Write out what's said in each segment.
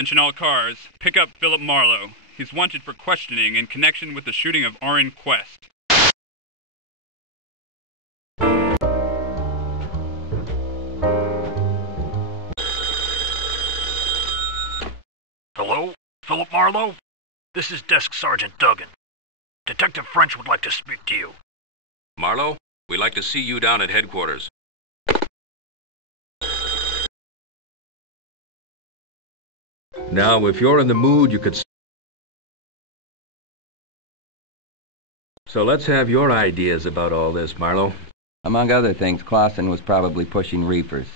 Attention all cars. Pick up Philip Marlowe. He's wanted for questioning in connection with the shooting of Orrin Quest. Hello? Philip Marlowe? This is Desk Sergeant Duggan. Detective French would like to speak to you. Marlowe, we'd like to see you down at headquarters. Now, if you're in the mood, you could... So let's have your ideas about all this, Marlowe. Among other things, Clausen was probably pushing reefers.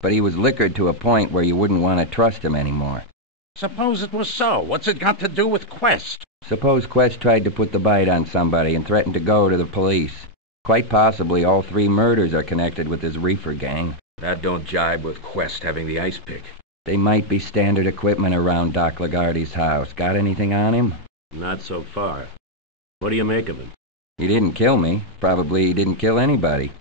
But he was liquored to a point where you wouldn't want to trust him anymore. Suppose it was so. What's it got to do with Quest? Suppose Quest tried to put the bite on somebody and threatened to go to the police. Quite possibly all 3 murders are connected with this reefer gang. That don't jibe with Quest having the ice pick. They might be standard equipment around Doc Lagarde's house. Got anything on him? Not so far. What do you make of him? He didn't kill me. Probably he didn't kill anybody.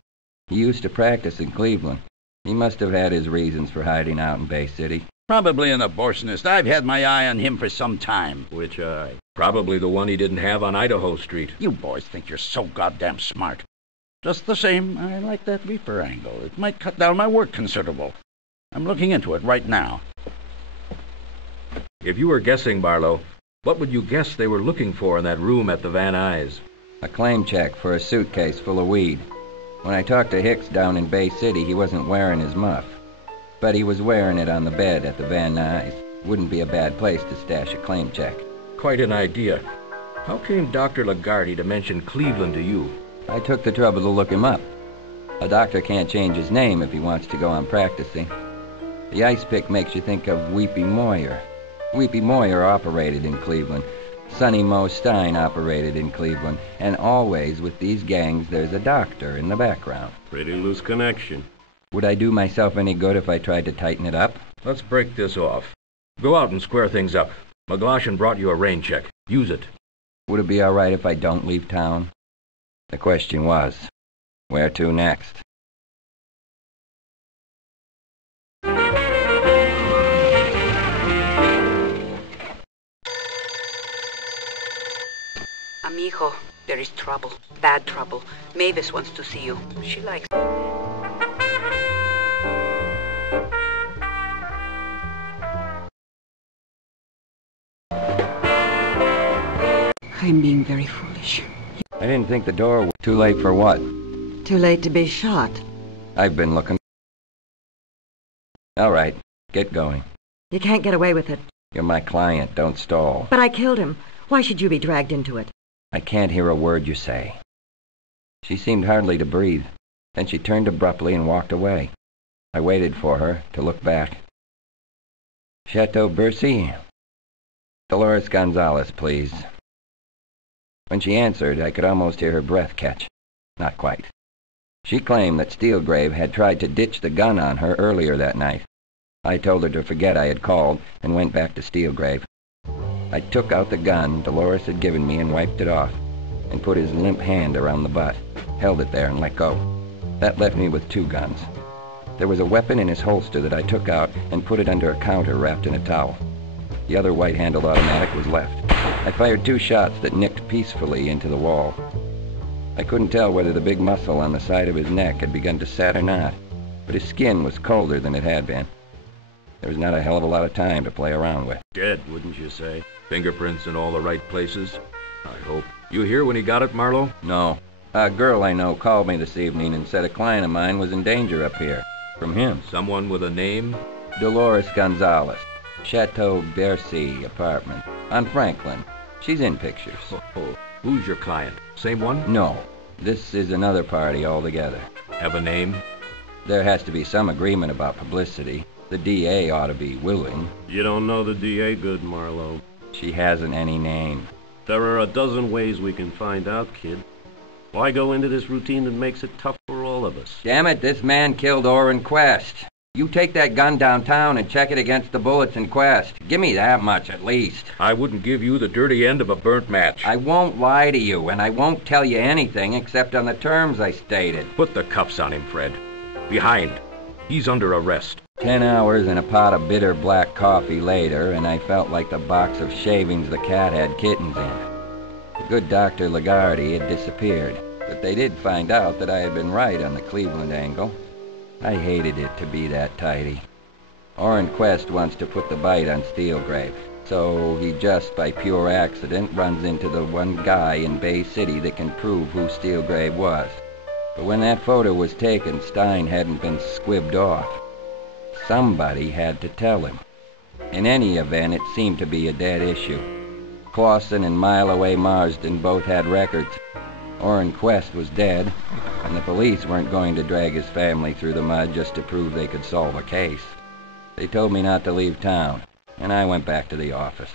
He used to practice in Cleveland. He must have had his reasons for hiding out in Bay City. Probably an abortionist. I've had my eye on him for some time. Which eye? Probably the one he didn't have on Idaho Street. You boys think you're so goddamn smart. Just the same, I like that reefer angle. It might cut down my work considerable. I'm looking into it right now. If you were guessing, Marlowe, what would you guess they were looking for in that room at the Van Nuys? A claim check for a suitcase full of weed. When I talked to Hicks down in Bay City, he wasn't wearing his muff. But he was wearing it on the bed at the Van Nuys. Wouldn't be a bad place to stash a claim check. Quite an idea. How came Dr. Lagarde to mention Cleveland to you? I took the trouble to look him up. A doctor can't change his name if he wants to go on practicing. The ice pick makes you think of Weepy Moyer. Weepy Moyer operated in Cleveland. Sonny Mo Stein operated in Cleveland. And always with these gangs, there's a doctor in the background. Pretty loose connection. Would I do myself any good if I tried to tighten it up? Let's break this off. Go out and square things up. McGloshin brought you a rain check. Use it. Would it be all right if I don't leave town? The question was, where to next? Amigo, there is trouble. Bad trouble. Mavis wants to see you. She likes... I'm being very foolish. I didn't think the door was too late for what? Too late to be shot. I've been looking. All right, get going. You can't get away with it. You're my client, don't stall. But I killed him. Why should you be dragged into it? I can't hear a word you say. She seemed hardly to breathe. Then she turned abruptly and walked away. I waited for her to look back. Chateau Bercy? Dolores Gonzalez, please. When she answered, I could almost hear her breath catch. Not quite. She claimed that Steelgrave had tried to ditch the gun on her earlier that night. I told her to forget I had called and went back to Steelgrave. I took out the gun Dolores had given me and wiped it off, and put his limp hand around the butt, held it there and let go. That left me with 2 guns. There was a weapon in his holster that I took out and put it under a counter wrapped in a towel. The other white-handled automatic was left. I fired 2 shots that nicked peacefully into the wall. I couldn't tell whether the big muscle on the side of his neck had begun to set or not, but his skin was colder than it had been. There was not a hell of a lot of time to play around with. Dead, wouldn't you say? Fingerprints in all the right places, I hope. You hear when he got it, Marlowe? No. A girl I know called me this evening and said a client of mine was in danger up here. From him. Someone with a name? Dolores Gonzalez. Chateau Bercy apartment. On Franklin. She's in pictures. Oh, who's your client? Same one? No. This is another party altogether. Have a name? There has to be some agreement about publicity. The DA ought to be willing. You don't know the DA good, Marlowe. She hasn't any name. There are a dozen ways we can find out, kid. Why go into this routine that makes it tough for all of us? Damn it, this man killed Orrin Quest. You take that gun downtown and check it against the bullets in Quest. Give me that much at least. I wouldn't give you the dirty end of a burnt match. I won't lie to you, and I won't tell you anything except on the terms I stated. Put the cuffs on him, Fred. Behind. He's under arrest. 10 hours and a pot of bitter black coffee later, and I felt like the box of shavings the cat had kittens in. The good Dr. Lagarde had disappeared, but they did find out that I had been right on the Cleveland angle. I hated it to be that tidy. Orrin Quest wants to put the bite on Steelgrave, so he just by pure accident runs into the one guy in Bay City that can prove who Steelgrave was. But when that photo was taken, Stein hadn't been squibbed off. Somebody had to tell him. In any event, it seemed to be a dead issue. Clausen and Mile Away Marsden both had records. Orrin Quest was dead, and the police weren't going to drag his family through the mud just to prove they could solve a case. They told me not to leave town, and I went back to the office.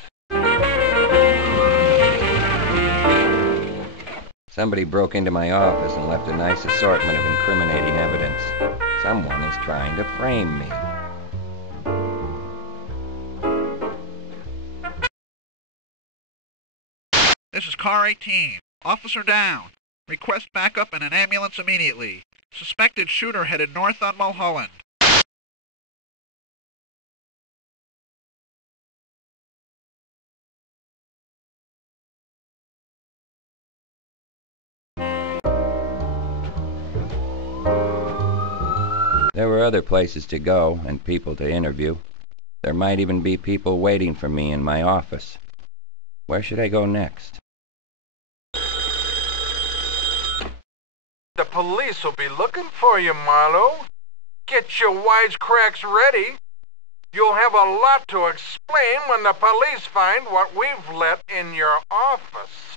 Somebody broke into my office and left a nice assortment of incriminating evidence. Someone is trying to frame me. This is Car 18. Officer down. Request backup and an ambulance immediately. Suspected shooter headed north on Mulholland. There were other places to go and people to interview. There might even be people waiting for me in my office. Where should I go next? The police will be looking for you, Marlowe. Get your wisecracks ready. You'll have a lot to explain when the police find what we've let in your office.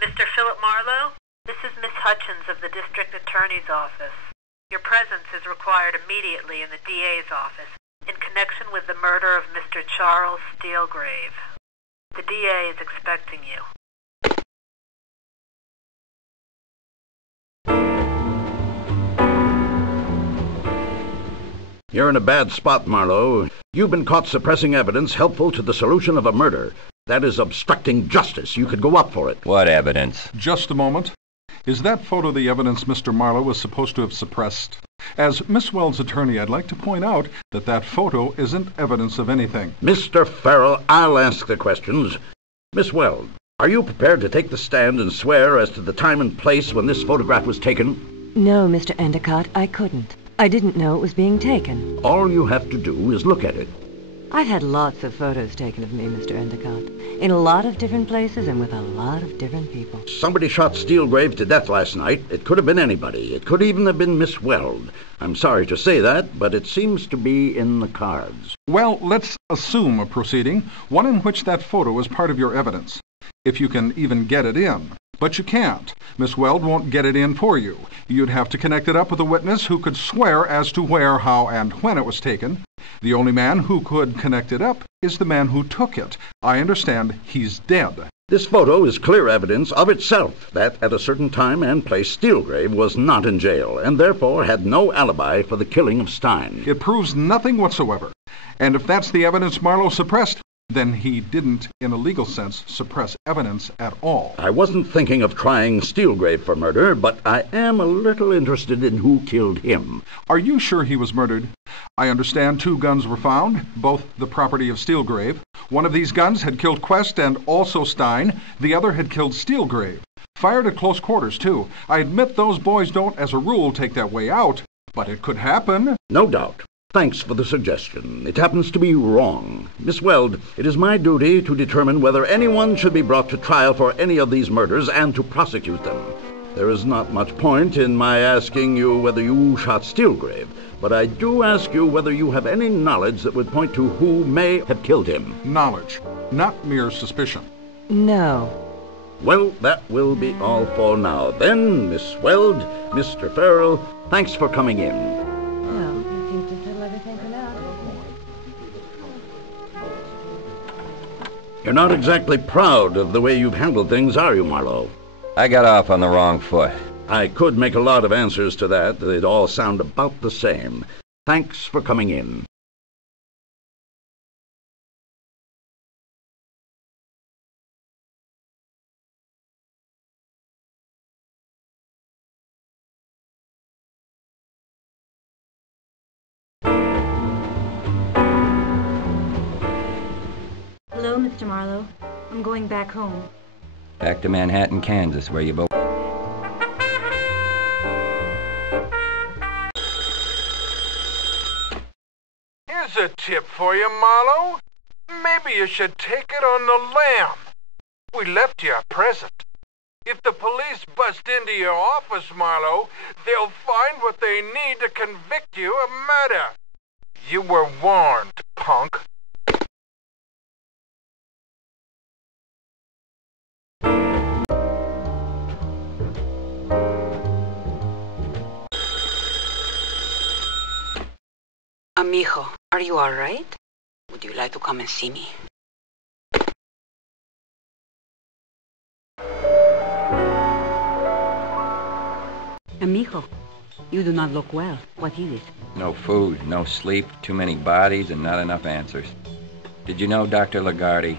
Mr. Philip Marlowe, this is Miss Hutchins of the District Attorney's Office. Your presence is required immediately in the DA's office in connection with the murder of Mr. Charles Steelgrave. The DA is expecting you. You're in a bad spot, Marlowe. You've been caught suppressing evidence helpful to the solution of a murder. That is obstructing justice. You could go up for it. What evidence? Just a moment. Is that photo the evidence Mr. Marlowe was supposed to have suppressed? As Miss Weld's attorney, I'd like to point out that that photo isn't evidence of anything. Mr. Farrell, I'll ask the questions. Miss Weld, are you prepared to take the stand and swear as to the time and place when this photograph was taken? No, Mr. Endicott, I couldn't. I didn't know it was being taken. All you have to do is look at it. I've had lots of photos taken of me, Mr. Endicott, in a lot of different places and with a lot of different people. Somebody shot Steelgrave to death last night. It could have been anybody. It could even have been Miss Weld. I'm sorry to say that, but it seems to be in the cards. Well, let's assume a proceeding, one in which that photo is part of your evidence, if you can even get it in. But you can't. Miss Weld won't get it in for you. You'd have to connect it up with a witness who could swear as to where, how, and when it was taken. The only man who could connect it up is the man who took it. I understand he's dead. This photo is clear evidence of itself that at a certain time and place Steelgrave was not in jail and therefore had no alibi for the killing of Stein. It proves nothing whatsoever. And if that's the evidence Marlowe suppressed, then he didn't, in a legal sense, suppress evidence at all. I wasn't thinking of trying Steelgrave for murder, but I am a little interested in who killed him. Are you sure he was murdered? I understand 2 guns were found, both the property of Steelgrave. One of these guns had killed Quest and also Stein. The other had killed Steelgrave. Fired at close quarters, too. I admit those boys don't, as a rule, take that way out, but it could happen. No doubt. Thanks for the suggestion. It happens to be wrong. Miss Weld, it is my duty to determine whether anyone should be brought to trial for any of these murders and to prosecute them. There is not much point in my asking you whether you shot Steelgrave, but I do ask you whether you have any knowledge that would point to who may have killed him. Knowledge, not mere suspicion. No. Well, that will be all for now. Then, Miss Weld, Mr. Farrell, thanks for coming in. You're not exactly proud of the way you've handled things, are you, Marlowe? I got off on the wrong foot. I could make a lot of answers to that. They'd all sound about the same. Thanks for coming in. Mr. Marlowe. I'm going back home. Back to Manhattan, Kansas, where you both... Here's a tip for you, Marlowe. Maybe you should take it on the lam. We left you a present. If the police bust into your office, Marlowe, they'll find what they need to convict you of murder. You were warned, punk. Amigo, are you all right? Would you like to come and see me? Amigo, you do not look well. What is it? No food, no sleep, too many bodies, and not enough answers. Did you know Dr. Lagarde?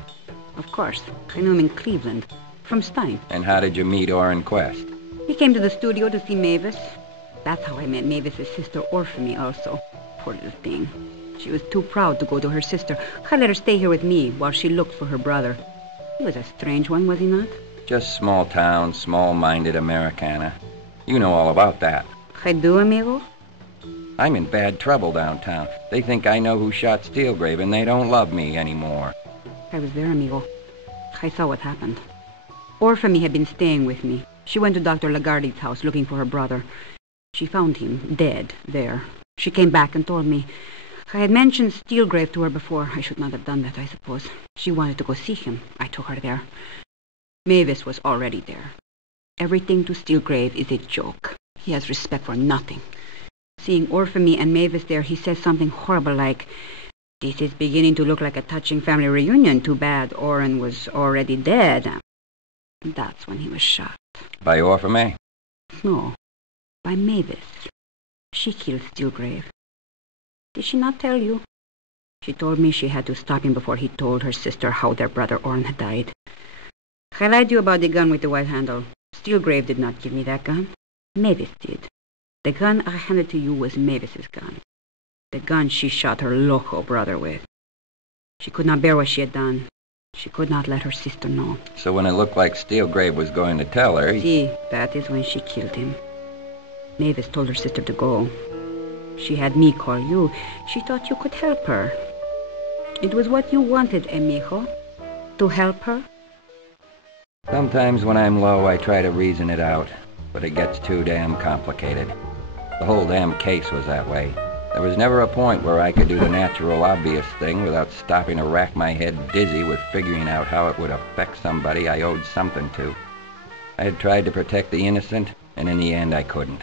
Of course. I knew him in Cleveland. From Stein. And how did you meet Orrin Quest? He came to the studio to see Mavis. That's how I met Mavis's sister Orphany also. Poor little thing. She was too proud to go to her sister. I let her stay here with me while she looked for her brother. He was a strange one, was he not? Just small town, small-minded Americana. You know all about that. I do, amigo? I'm in bad trouble downtown. They think I know who shot Steelgrave, and they don't love me anymore. I was there, amigo. I saw what happened. Orphany had been staying with me. She went to Dr. Lagarde's house looking for her brother. She found him dead there. She came back and told me. I had mentioned Steelgrave to her before. I should not have done that, I suppose. She wanted to go see him. I took her there. Mavis was already there. Everything to Steelgrave is a joke. He has respect for nothing. Seeing Orphany and Mavis there, he says something horrible like, "This is beginning to look like a touching family reunion. Too bad Orrin was already dead." That's when he was shot. By Orphany? No, by Mavis. She killed Steelgrave. Did she not tell you? She told me she had to stop him before he told her sister how their brother Orrin had died. I lied to you about the gun with the white handle. Steelgrave did not give me that gun. Mavis did. The gun I handed to you was Mavis's gun. The gun she shot her loco brother with. She could not bear what she had done. She could not let her sister know. So when it looked like Steelgrave was going to tell her... See, that is when she killed him. Mavis told her sister to go. She had me call you. She thought you could help her. It was what you wanted, amigo. To help her. Sometimes when I'm low, I try to reason it out, but it gets too damn complicated. The whole damn case was that way. There was never a point where I could do the natural, obvious thing without stopping to rack my head dizzy with figuring out how it would affect somebody I owed something to. I had tried to protect the innocent, and in the end I couldn't.